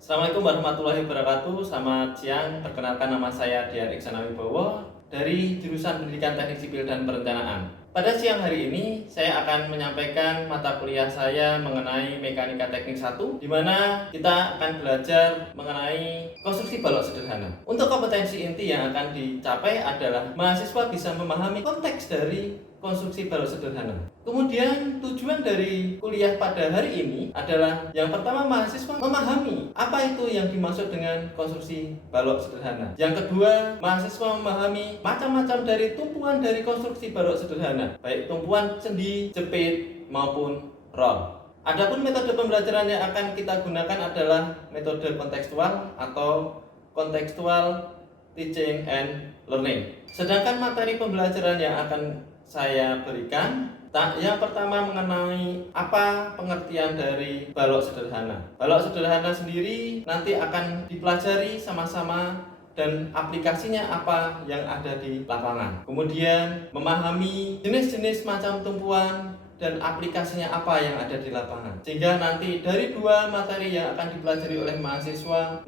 Assalamualaikum warahmatullahi wabarakatuh. Selamat siang. Perkenalkan, nama saya Dian Iksana Wibowo dari jurusan Pendidikan Teknik Sipil dan Perencanaan. Pada siang hari ini saya akan menyampaikan mata kuliah saya mengenai Mekanika Teknik 1, di mana kita akan belajar mengenai konstruksi balok sederhana. Untuk kompetensi inti yang akan dicapai adalah mahasiswa bisa memahami konteks dari konstruksi balok sederhana. Kemudian tujuan dari kuliah pada hari ini adalah yang pertama, mahasiswa memahami apa itu yang dimaksud dengan konstruksi balok sederhana. Yang kedua, mahasiswa memahami macam-macam dari tumpuan dari konstruksi balok sederhana, baik tumpuan sendi, jepit maupun roll. Adapun metode pembelajaran yang akan kita gunakan adalah metode kontekstual atau contextual teaching and learning. Sedangkan materi pembelajaran yang akan saya berikan, yang pertama mengenai apa pengertian dari balok sederhana. Balok sederhana sendiri nanti akan dipelajari sama-sama dan aplikasinya apa yang ada di lapangan. Kemudian memahami jenis-jenis macam tumpuan dan aplikasinya apa yang ada di lapangan. Sehingga nanti dari dua materi yang akan dipelajari oleh mahasiswa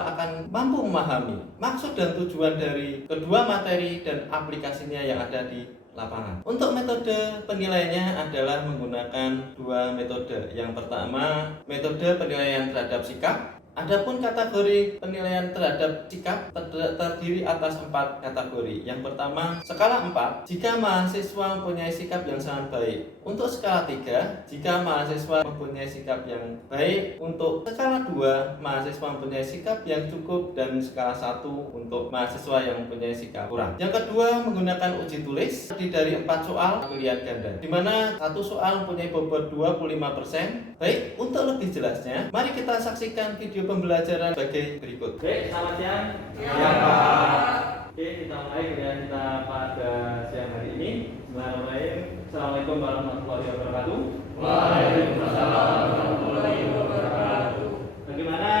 akan mampu memahami maksud dan tujuan dari kedua materi dan aplikasinya yang ada di lapangan. Untuk metode penilaiannya adalah menggunakan dua metode. Yang pertama, metode penilaian terhadap sikap. Adapun kategori penilaian terhadap sikap terdiri atas 4 kategori. Yang pertama, skala 4, jika mahasiswa mempunyai sikap yang sangat baik. Untuk skala 3, jika mahasiswa mempunyai sikap yang baik. Untuk skala 2, mahasiswa mempunyai sikap yang cukup. Dan skala 1 untuk mahasiswa yang mempunyai sikap kurang. Yang kedua, menggunakan uji tulis terdiri dari 4 soal pilihan ganda, di mana satu soal mempunyai bobot 25%. Baik, untuk lebih jelasnya, mari kita saksikan video pembelajaran sebagai berikut. Baik, selamat siang. Ya, Pak. Oke, kita mulai kegiatan kita pada siang hari ini. Bismillahirrahmanirrahim. Assalamualaikum warahmatullahi wabarakatuh. Waalaikumsalam warahmatullahi wabarakatuh. Bagaimana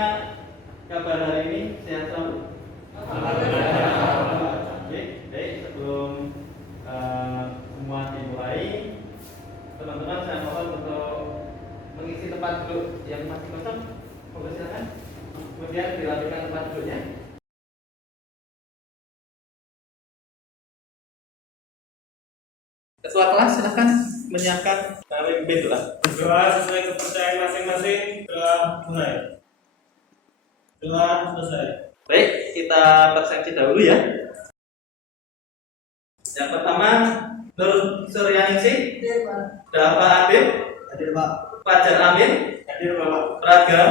kabar hari ini? Sehat selalu? Alhamdulillah. Oke, baik. Sebelum semua dimulai, teman-teman saya mohon untuk mengisi tempat duduk yang masih kosong. Silakan. Kemudian dirapikan tempat duduknya. Ketua kelas silakan menyiapkan memimpin doa. Doa sesuai kepercayaan masing-masing. Doa mulai. Doa selesai. Baik, kita persepsi dahulu ya. Yang pertama, Nur Suryaningsih. Hadir, Pak. Dafa Abid. Hadir Pak. Fajar Amin. Hadir Pak. Ragam.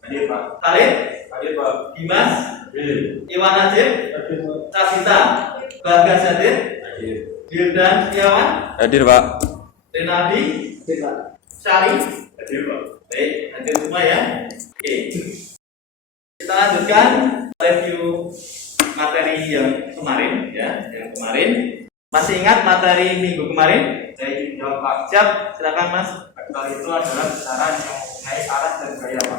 Hadir Pak. Khalid. Hadir Pak. Dimas. Hadir. Iwan Najib. Hadir Pak. Sabita. Bagas Hadir. Hadir. Gildan Setiawan. Hadir Pak. Renadi. Hadir Pak. Syari. Hadir Pak. Baik, hadir semua ya. Oke. Kita lanjutkan review materi yang kemarin ya, yang kemarin. Masih ingat materi minggu kemarin? Saya ingin jawab Pak. Siap, silakan Mas. Vektor itu adalah besaran yang mempunyai arah dan gaya Pak.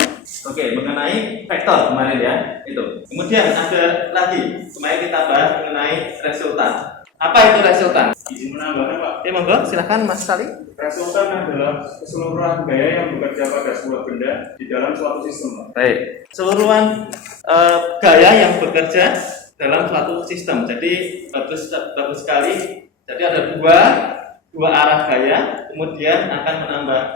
Oke, mengenai vektor kemarin ya, itu. Kemudian ada lagi, kemarin kita bahas mengenai resultan. Apa itu resultan? Izin menambahkan Pak. Oke, monggo, silakan Mas Sali. Resultan adalah keseluruhan gaya yang bekerja pada sebuah benda di dalam suatu sistem Pak. Baik, keseluruhan gaya yang bekerja dalam suatu sistem. Jadi bagus sekali. Jadi ada dua arah gaya, kemudian akan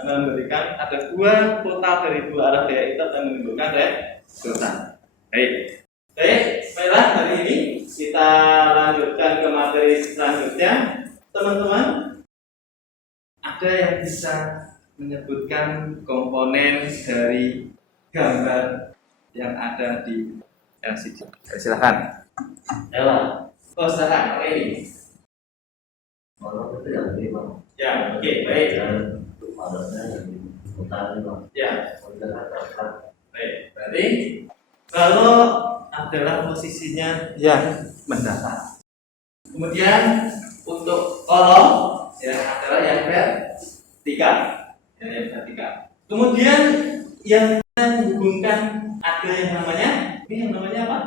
memberikan ada dua total dari dua arah gaya itu akan menimbulkan resultan. Baik, baiklah, hari ini kita lanjutkan ke materi selanjutnya, teman-teman. Ada yang bisa menyebutkan komponen dari gambar yang ada di LCD? Silakan. Ella, silakan ini. Kalau itu yang ini, Pak. Ya, oke, baik. Dan untuk padatnya yang diputar, Pak. Ya, Kemudian ada baik. Berarti kalau adalah posisinya yang mendatar. Kemudian untuk kolom ya adalah yang vertikal. Yang vertikal. Kemudian yang menghubungkan ada yang namanya, ini yang namanya apa?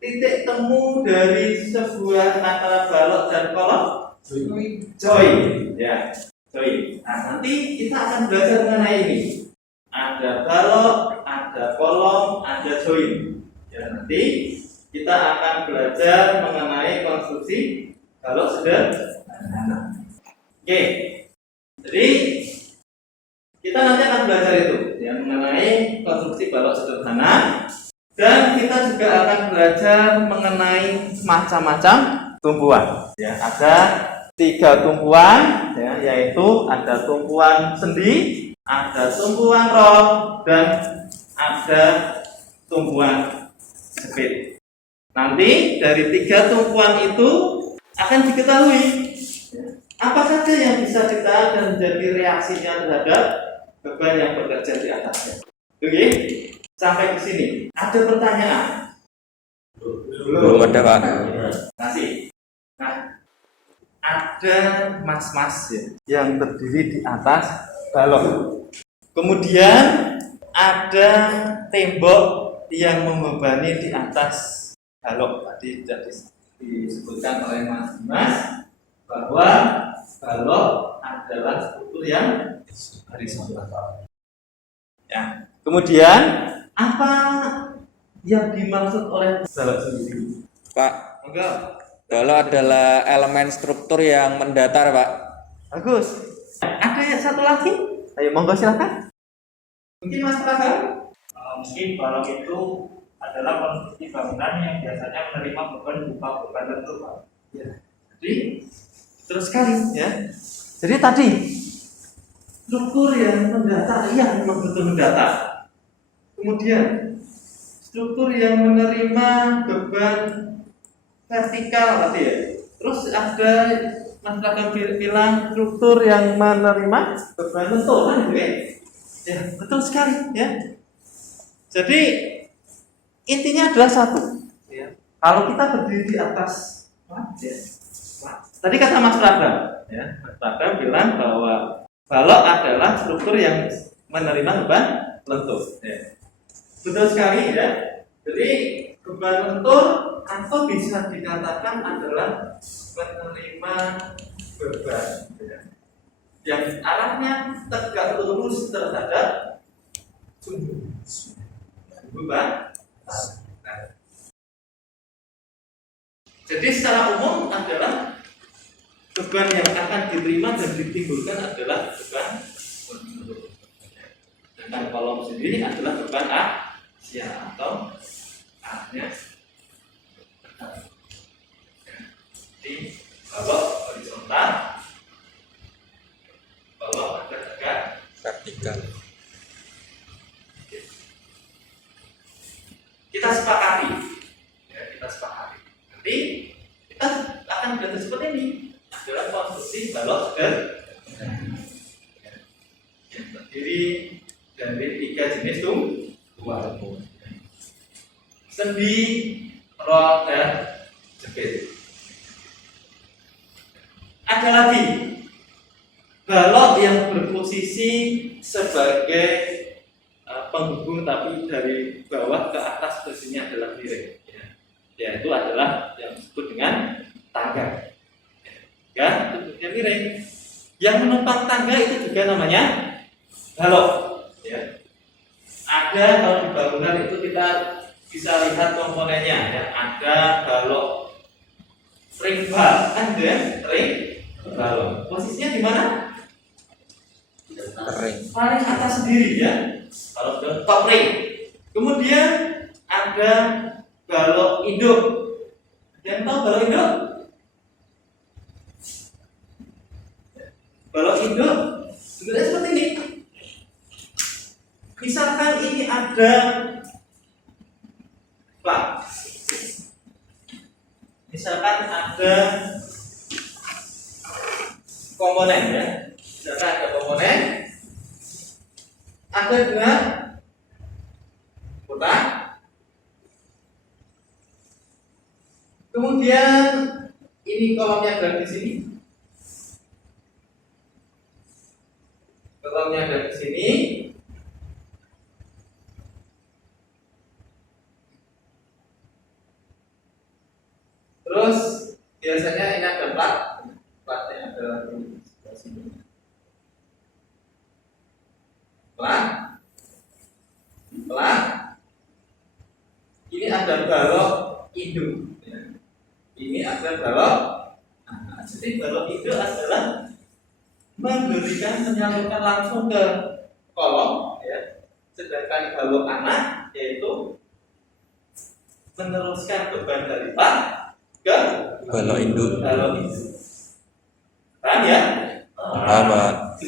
Titik temu dari sebuah antara balok dan kolom. Join, ya, join. Nah, nanti kita akan belajar mengenai ini. Ada balok, ada kolom, ada join. Ya, nanti kita akan belajar mengenai konstruksi balok sederhana. Oke, jadi kita nanti akan belajar itu ya mengenai konstruksi balok sederhana, dan kita juga akan belajar mengenai macam-macam tumpuan. Ya, ada 3 tumpuan, ya, yaitu ada tumpuan sendi, ada tumpuan rod, dan ada tumpuan jepit. Nanti dari 3 tumpuan itu akan diketahui apa saja yang bisa ditahan dan menjadi reaksinya terhadap beban yang bekerja di atasnya. Oke, sampai di sini. Ada pertanyaan? Belum ada, Pak. Kasih. Nah, ada mas-mas ya, yang terdiri di atas balok. Kemudian ada tembok yang membebani di atas balok. Tadi sudah disebutkan oleh Mas Dimas bahwa balok adalah struktur yang horizontal. Ya. Kemudian apa yang dimaksud oleh balok sendiri? Pak, Enggak. balok adalah elemen struktur yang mendatar, Pak. Bagus. Ada yang satu lagi? Ayo monggo silakan. Mungkin Mas Praga? Mungkin balok itu adalah konstruksi bangunan yang biasanya menerima beban berupa beban lentur, Pak. Ya. Jadi terus sekali ya. Jadi tadi struktur yang mendatar, iya memang betul mendatar. Kemudian struktur yang menerima beban vertikal tadi ya. Terus ada Mas Praga bilang struktur yang menerima beban lentur kan gitu ya. Ya, betul sekali ya. Jadi intinya adalah satu. Ya. Kalau kita berdiri di atas, ya. Tadi kata Mas Praga, ya, Mas Praga bilang bahwa balok adalah struktur yang menerima beban lentur. Ya. Betul sekali ya. Jadi beban lentur atau bisa dikatakan adalah menerima beban, ya, yang arahnya tegak lurus terhadap sumber beban. Nah, jadi secara umum adalah beban yang akan diterima dan ditimbulkan adalah beban lentur. Dan kolom sendiri adalah beban aksial atau A-nya. Jadi balok horizontal, balok ada tegak Vertikal. kita sepakati, ya, kita sepakati. Nanti kita akan belajar seperti ini adalah konstruksi balok sederhana yang terdiri dari 3 jenis tumpuan: sendi, rod, dan jepit. Ada lagi balok yang berposisi sebagai penghubung tapi dari bawah ke atas posisinya adalah miring, ya. Yaitu adalah yang disebut dengan tangga, ya, bentuknya miring. Yang menopang tangga itu juga namanya balok, ya. Ada kalau di bangunan itu kita bisa lihat komponennya, ya. Ada balok ring bal, ada ring balok. Posisinya di mana? Kering. Paling atas sendiri ya. Kalau sudah top ring. Kemudian ada balok induk. Yang tahu balok induk? Balok induk sebenarnya seperti ini. Misalkan ini ada Pak. Misalkan ada komponen ya. Misalkan ada komponen, ada dengan kotak. Kemudian ini kolomnya ada di sini. Kolomnya ada di sini. Terus biasanya ini ada plat, platnya ada di sebelah sini. Plat, plat, ada balok induk. Ya. Ini ada balok. Nah, jadi balok induk adalah memberikan menyalurkan langsung ke kolom, ya. Sedangkan balok anak yaitu meneruskan beban dari pak ke Balok induk. balok induk. Paham ya? Paham, Pak.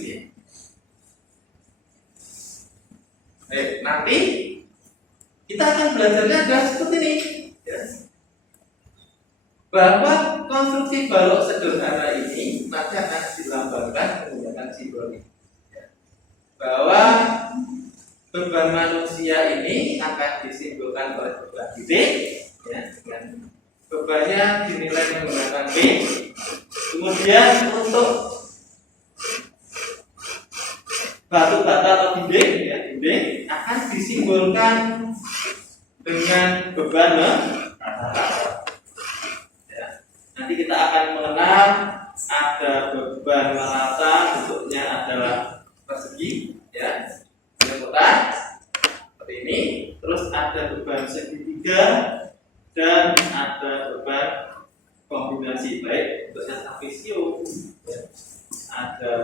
Nanti kita akan belajarnya adalah seperti ini, ya. Bahwa konstruksi balok sederhana ini nanti akan dilambangkan menggunakan simbol ini. Ya. Bahwa beban manusia ini akan disimbolkan oleh beban titik, ya, dengan bebannya dinilai menggunakan B. Kemudian untuk batu bata atau dinding, ya, dinding akan disimbolkan dengan beban ya. Nanti kita akan mengenal ada beban merata, bentuknya adalah persegi, ya, kotak seperti ini. Terus ada beban segitiga dan ada beban kombinasi, baik bentuknya trapezium, ya. Ada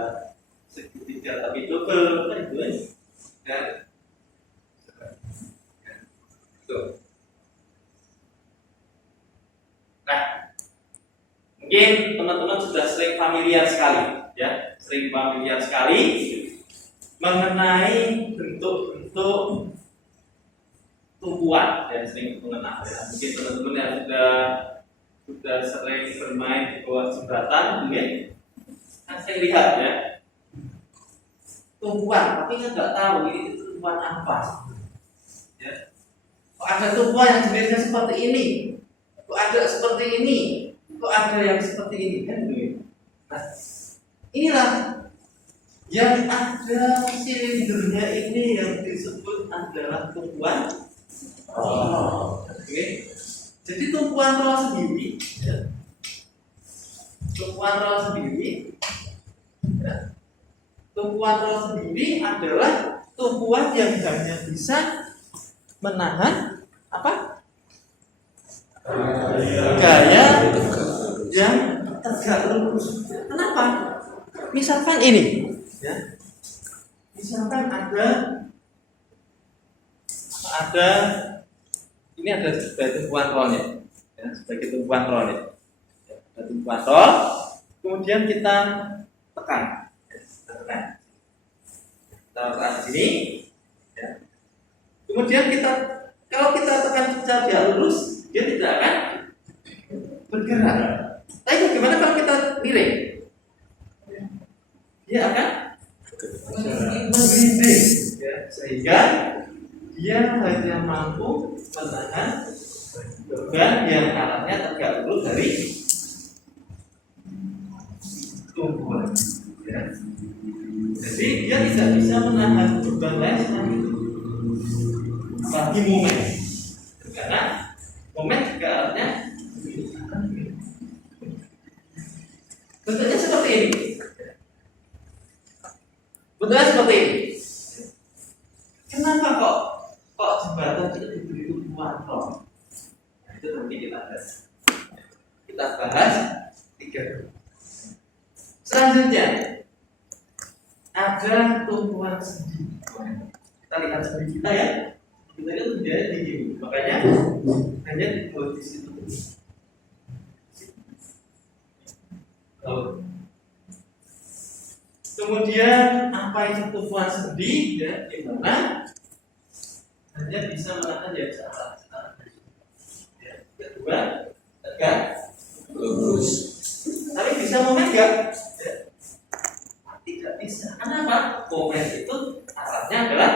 segitiga tapi double, kan itu, dan tuh. Nah, mungkin teman-teman sudah sering familiar sekali, ya, sering familiar sekali mengenai bentuk-bentuk tumpuan, ya, sering mengenal, ya. Mungkin teman-teman yang sudah sering bermain di bawah jembatan, mungkin kan sering lihat, ya, tumpuan, tapi kan nggak tahu ini tumpuan apa, ya. Kok ada tumpuan yang jenisnya seperti ini, kok ada seperti ini, kok ada yang seperti ini, kan begitu. Nah, inilah yang ada silindernya ini yang disebut adalah tumpuan roll. Oke. Jadi tumpuan roll sendiri, ya. Tumpuan roll sendiri, ya. Tumpuan roll sendiri adalah tumpuan yang hanya bisa menahan apa? Gaya yang tegak lurus. Kenapa? Misalkan ini, ya. Misalkan ada ini ada sebagai tumpuan rollnya, ya, sebagai tumpuan rollnya. Ya, ada tumpuan roll, kemudian kita tekan. Kita letak di sini, ya. Kemudian kalau kita tekan secara lurus, dia tidak akan bergerak. Tapi bagaimana kalau kita miring? Dia akan menggelinding, ya, sehingga dia hanya mampu menahan beban yang arahnya tegak lurus dari tumpuan, ya. Jadi dia tidak bisa menahan beban lain selain itu. Apalagi momen, karena momen juga arahnya bentuknya seperti ini. Bentuknya seperti ini. Kenapa kok jembatan itu diberi tumpuan roll? Nah, itu nanti kita bahas 3. Selanjutnya ada tumpuan sendi. Kita lihat sendi kita, ya. Kita lihat dia tinggi, makanya hanya dibuat di situ. Kemudian apa itu tumpuan sendi, ya, di mana hanya bisa menahan yang salah. Ya, kedua, tegak lurus. Tapi bisa momen enggak? Ya. Tidak bisa. Kenapa? Momen itu arahnya adalah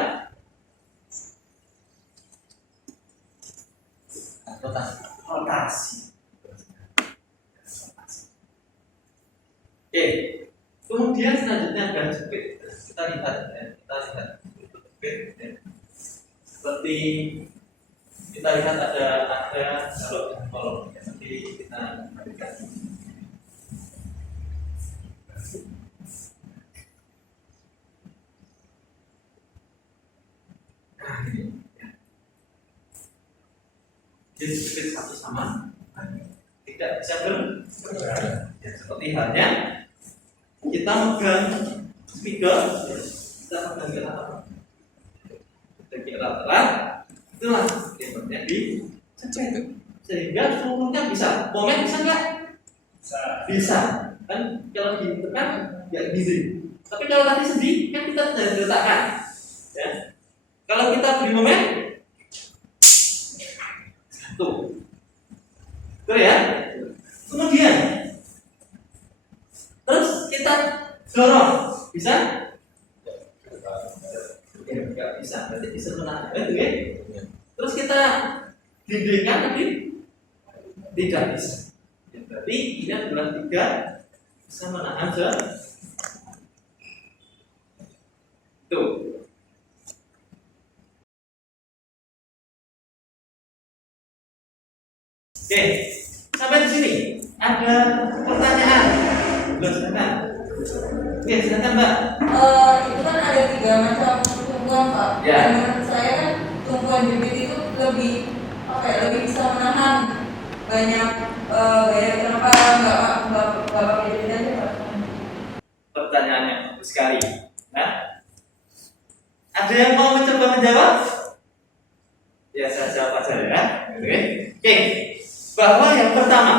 rotasi. Oke. Kemudian selanjutnya ada jepit. Kita lihat, ya. Jepit, ya. Seperti kita lihat ada kalau nanti kita berikan. Nah, ini. dijepit satu sama lain. Tidak bisa bergerak. Ya, seperti halnya kita megang spidol, kita megang apa? Kita erat-erat, itulah yang dijepit sehingga seluruhnya bisa. Momen bisa nggak? Bisa. Kan kalau ditekan nggak gini. Tapi kalau tadi sendi kan kita sudah diletakkan. Ya. Kalau kita beri momen tuh. Tuh ya. Kemudian terus kita dorong, bisa? Ya, nggak bisa, berarti bisa menahan. Itu ya. Terus kita dindingkan tapi tidak bisa. Ya, berarti ini adalah tidak bisa menahan tuh. Oke, sampai di sini ada pertanyaan. Silakan. Oke, silakan Mbak. Itu kan ada 3 macam tumbuhan Pak. Ya. Dan menurut saya kan tumbuhan bibit itu lebih lebih bisa menahan banyak kenapa nggak pakai bibit aja Pak? Pertanyaan yang bagus sekali. Nah, ada yang mau mencoba menjawab? Ya, saya jawab aja ya. Oke. Bahwa yang pertama,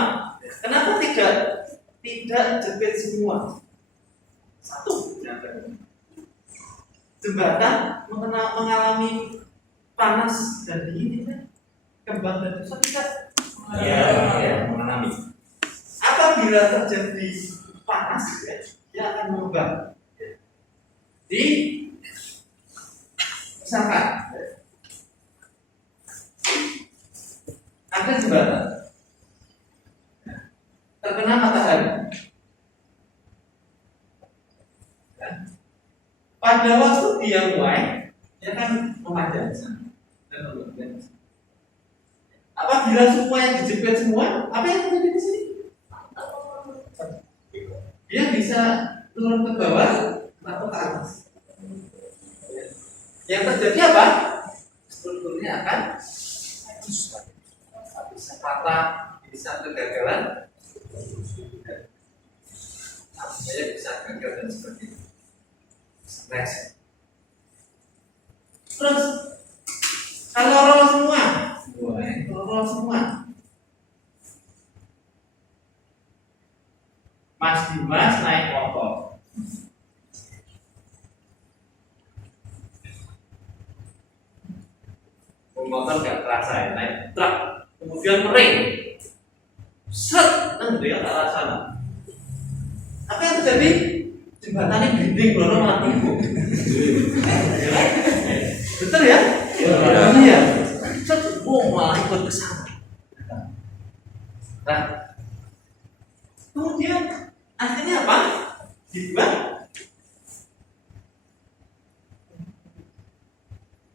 kenapa tidak jepit semua? Satu, jembatan mengalami panas dan dingin kan? Kembang dan pusat tidak? Ya, mengalami. Apabila terjadi panas, ya, dia akan mengembang. Misalkan ada jembatan terkena matahari. Pada waktu dia mulai, dia akan memadam dan memadam. Apabila semua yang dijepit semua, apa yang terjadi di sini? Dia bisa turun ke bawah atau ke atas. Yang terjadi apa? Strukturnya akan bisa patah, bisa kegagalan, saya bisa gagal dan sebagainya. Stres. Terus kalau roll semua, Mas Dimas naik motor. Motor nggak terasa ya, naik truk, kemudian mering, set, dia ke arah sana. Apa yang terjadi? Jembatannya dinding, belum malah tumbuh. Betul ya? Iya. Set, malah ikut ke sana. Nah, kemudian akhirnya apa? Dibuat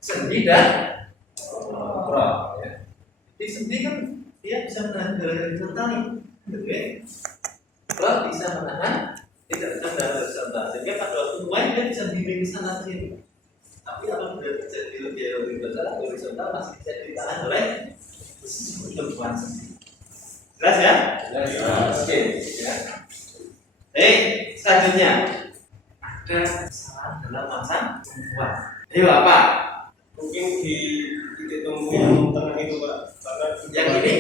sendi dan roh. Di sendi kan dia bisa menahan darah horizontal nih, roh bisa menahan tidak bisa darah horizontal. Sehingga pada waktu mulai dia bisa dinding di sana sini. Tapi apabila terjadi lebih horizontal masih bisa ditahan oleh tumbuhan sendi. Jelas ya? Jelas. Oke. Ya. Selanjutnya ada kesalahan dalam masa tumbuhan. Ayo apa? Mungkin di titik tumbuh yang tengah itu Pak, karena Yang ini?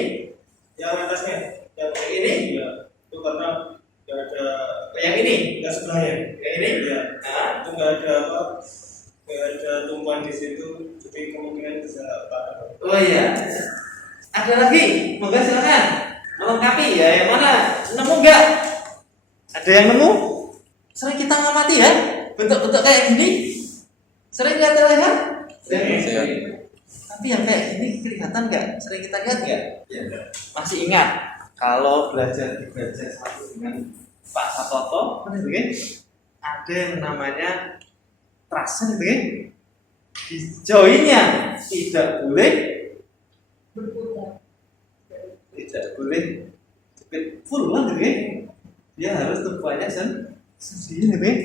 yang atasnya, yang ini? ya, itu karena nggak ada Yang ini? nggak sebelahnya, Yang ini? ya, Nah, itu nggak ada apa, nggak ada tumpuan di situ, jadi kemungkinan bisa patah. oh iya. Ada lagi? Moga silakan melengkapi ya. Yang mana? Nemu nggak? Ada yang nemu? Sering kita ngamati ya, bentuk-bentuk kayak gini. Sering lihat ya? Tapi yang kayak gini kelihatan nggak? Sering kita lihat nggak? Ya. Masih ingat kalau belajar satu dengan Pak Satoto, kan itu kan? Ada yang namanya tracer, itu kan? Di joinnya tidak boleh jepit full kan, gitu kan? Dia harus tumpuannya sendiri, gitu kan?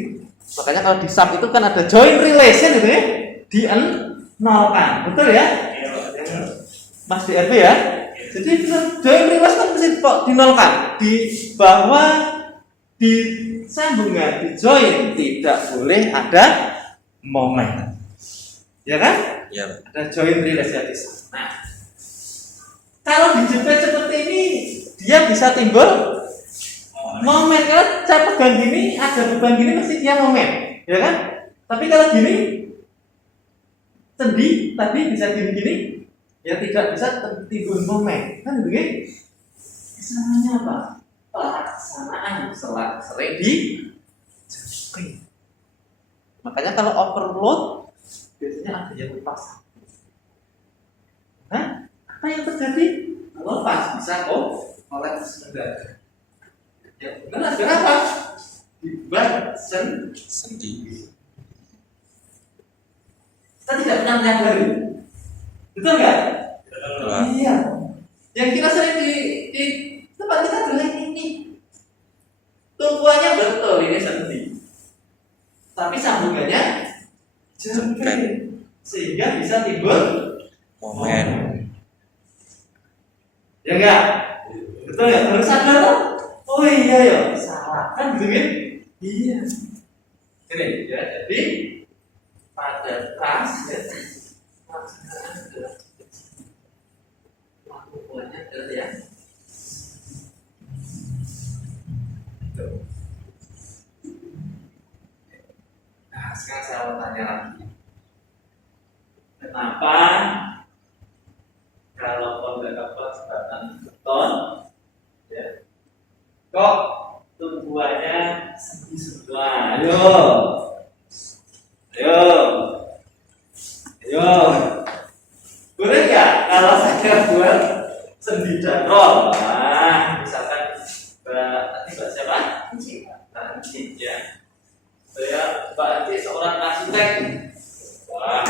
Makanya kalau di sub itu kan ada joint relation, gitu kan? Di nolkan, betul ya? Mas DRP ya? Jadi join request kan mesti kok dinolkan di bahwa di sambungan di join tidak boleh ada momen, ya kan? Ya. Ada join relation di sana. Nah, kalau dijepit seperti ini dia bisa timbul momen. Kalau saya pegang gini ada beban gini pasti dia momen, ya kan? Tapi kalau gini sendi tadi bisa gini-gini ya tidak bisa timbul momen, kan begitu? Kesananya apa? Pelaksanaan sering di jepit. Makanya kalau overload biasanya ada yang lepas. Hah? Apa yang terjadi? Lepas bisa kok kolaps mendadak. Ya benar, kenapa? Beban Sendi. kita tidak pernah menyadari, betul nggak? Betul. Iya. Yang kita sering di tempat kita adalah ini. Tumpuannya betul ini sendi, tapi sambungannya jepit, sehingga bisa timbul Momen. ya enggak? Betul ya? Harus sadar loh. Oh iya ya, salah kan gitu kan? Iya. Ini ya, jadi pada tas ya, pelaksanaan adalah tumpuannya adalah ya. Nah, sekarang saya mau tanya lagi. Kenapa kalau kondator jembatan beton, ya, kok tumbuhannya sendi semua? Ayo, ayo, ayo. Boleh nggak kalau saya buat sendi dan roll? Nah, misalkan Mbak siapa? Mbak Anci, ya. Saya Mbak Anci seorang arsitek. Wah.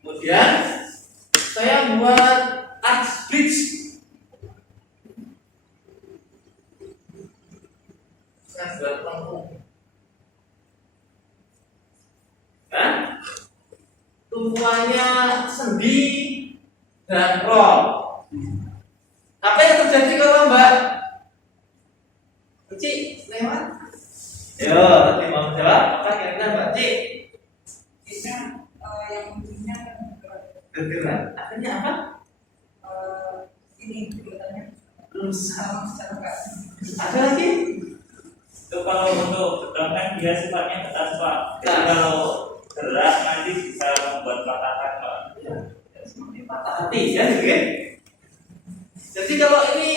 Kemudian saya buat arch bridge. Saya buat lengkung. Kan? Tumpuannya sendi dan roll. Apa yang terjadi kalau Mbak Ci lewat? Yo, nanti mau jawab apa kira-kira Mbak Ci? Bisa yang ujungnya Bergerak. Akhirnya apa? ini kegiatannya Rusak. sama secara enggak. Ada lagi? Itu kalau untuk beton kan dia sifatnya ketat Pak. Jadi kalau gerak nanti bisa membuat patahan Pak. Ya, seperti patah hati ya, gitu kan? Jadi kalau ini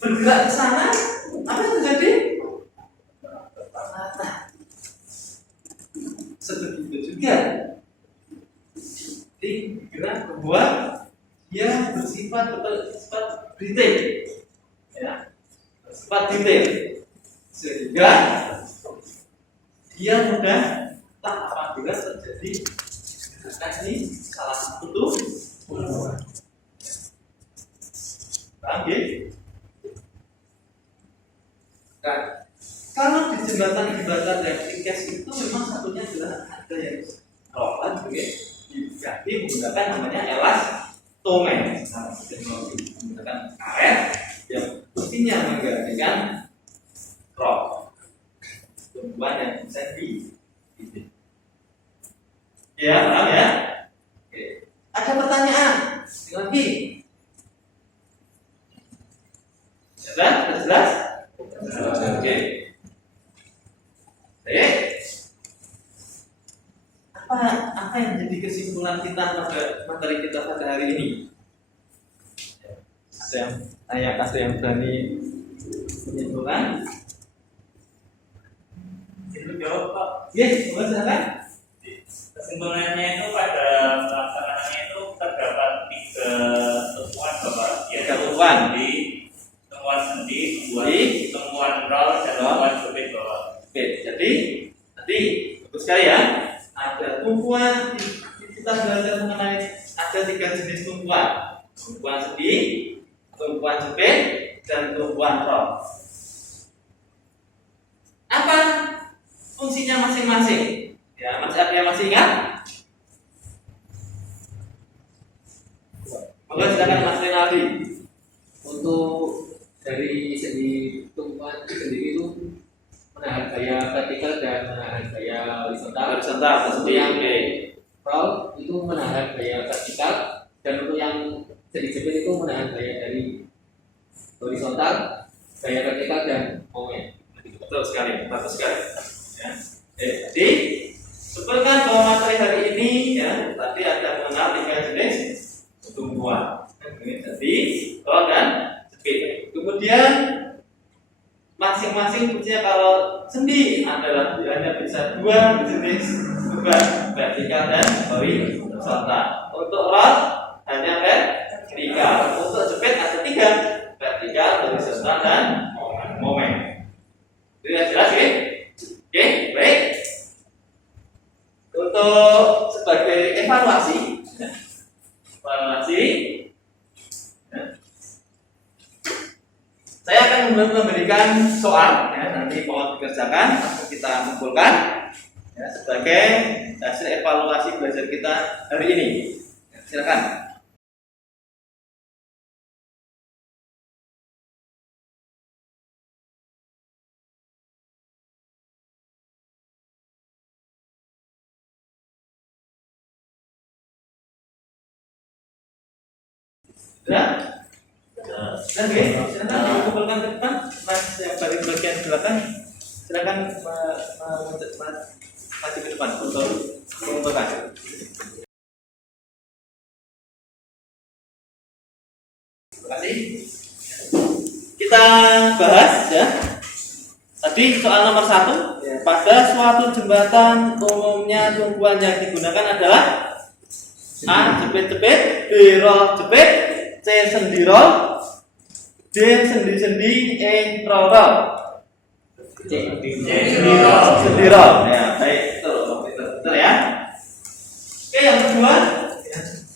bergerak ke sana, apa yang terjadi? Patah. Sebegitu juga. Jadi gerak membuat dia bersifat detail, ya, bersifat detail, sehingga dia mudah tak apabila terjadi gerakan di salah satu tumpuan. Paham ya? Nah, kalau di jembatan yang ringkas itu memang satunya adalah ada yang rolan, diganti menggunakan namanya elastomer. Nah, teknologi menggunakan karet yang fungsinya menggantikan rod tumpuan yang bisa di. Ya, paham ya? Oke. Ada pertanyaan lagi? Jelas? Jelas? Oke. Baik. Apa yang menjadi kesimpulan kita pada materi kita pada hari ini? Ada yang berani menyimpulkan? Itu jawab Pak. Yes, boleh silakan. Kesimpulannya itu pada pelaksanaannya itu terdapat 3 tumpuan Bapak. Tiga tumpuan. Tumpuan sendi, Sendi, tumpuan roll, dan tumpuan jepit Bapak. Oke, jadi tadi bagus sekali ya. Ada tumpuan, kita belajar mengenai ada 3 jenis tumpuan. Tumpuan sendi, tumpuan jepit, dan tumpuan roll. Apa fungsinya masing-masing? Ya, masih ada yang masih ingat? horizontal seperti yang B. roll itu menahan gaya vertikal, dan untuk yang jepit itu menahan gaya dari horizontal, gaya vertikal dan momen. Betul sekali, bagus sekali. Ya. Jadi sebutkan bahwa materi hari ini ya tadi ada mengenal 3 jenis tumbuhan. Jadi roll dan jepit. Kemudian masing-masing fungsinya kalau sendi adalah hanya bisa 2 jenis beban, vertikal dan horizontal. Untuk roll hanya vertikal. Untuk jepit ada 3, vertikal, horizontal dan momen. Itu yang jelas ya? Oke, baik. Untuk sebagai evaluasi, ya, saya akan memberikan soal ya, nanti mohon dikerjakan atau kita kumpulkan ya, sebagai hasil evaluasi belajar kita hari ini. Ya, silakan. Ya, oke, silakan dikumpulkan ke depan. Mas yang dari bagian belakang, silakan maju ke depan untuk mengumpulkan. Terima kasih. Kita bahas ya. Tadi soal nomor 1 ya. Pada suatu jembatan umumnya tumpuan yang digunakan adalah A. Jepit-jepit, B. Roll jepit, C. Sendi roll, D. Sendi-sendi, E. Roll. Sendi roll. Ya, baik, betul ya. Oke, yang kedua,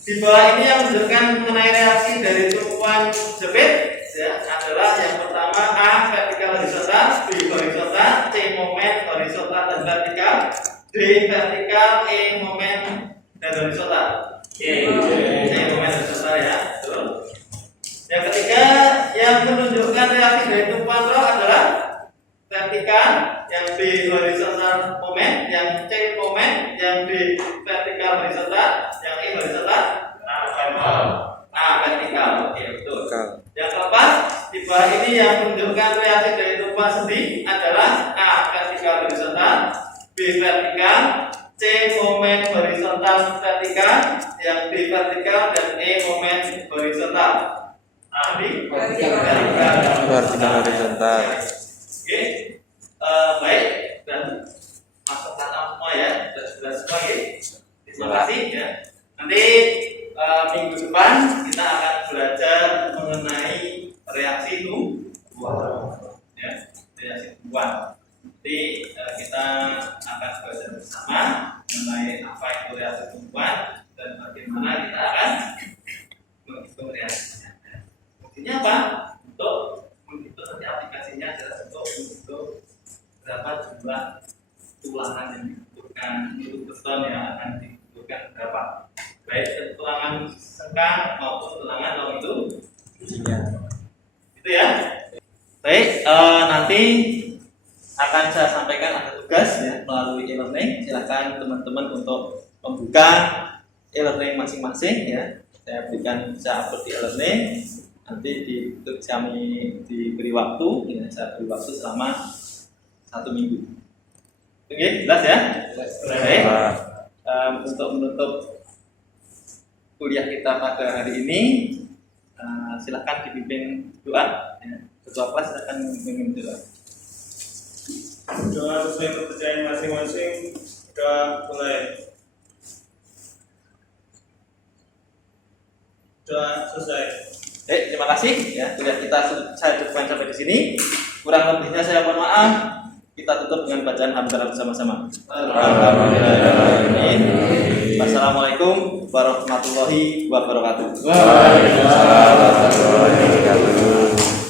di bawah ini yang menunjukkan mengenai reaksi dari tumpuan jepit ya, adalah yang pertama A. Vertikal horizontal, B. Horizontal, C. Momen horizontal dan vertikal, D. Vertikal, E. Momen dan horizontal. C. Momen horizontal ya. Betul. Yang ketiga yang menunjukkan reaksi dari tumpuan roll adalah vertikal, yang B horizontal momen, yang C momen, yang D vertikal horizontal, yang E horizontal. Vertikal. Oke, betul. Yang keempat, di bawah ini yang menunjukkan reaksi dari tumpuan sendi adalah A vertikal horizontal, B vertikal, C momen horizontal vertikal, yang D vertikal dan E momen horizontal. Vertikal horizontal. Oke, baik dan masuk kata semua ya, sudah semua ya. Terima kasih ya. Nanti minggu depan kita akan belajar mengenai reaksi tumbuhan, ya, reaksi tumbuhan. Nanti kita akan belajar bersama mengenai apa itu reaksi tumbuhan dan bagaimana kita akan menghitung reaksinya. Fungsinya apa? Untuk menghitung nanti aplikasinya adalah untuk menghitung berapa jumlah tulangan yang dibutuhkan, untuk beton yang akan dibutuhkan berapa, baik tulangan sengkang maupun tulangan longitud. Itu ya. Baik, nanti akan saya sampaikan ada tugas ya melalui e-learning. Silakan teman-teman untuk membuka e-learning masing-masing ya. Saya berikan seperti e-learning. Nanti kami diberi waktu, ya, saya beri waktu selama 1 minggu. Oke, jelas ya? Baik. Untuk menutup kuliah kita pada hari ini, silakan dipimpin doa. Ya. Ketua kelas silakan memimpin doa. Doa sesuai kepercayaan masing-masing. Doa mulai. Doa selesai. Terima kasih ya. Kuliah kita saya cukupkan sampai di sini. Kurang lebihnya saya mohon maaf. Kita tutup dengan bacaan hamdalah bersama-sama. Wassalamualaikum warahmatullahi wabarakatuh. Waalaikumsalam warahmatullahi wabarakatuh.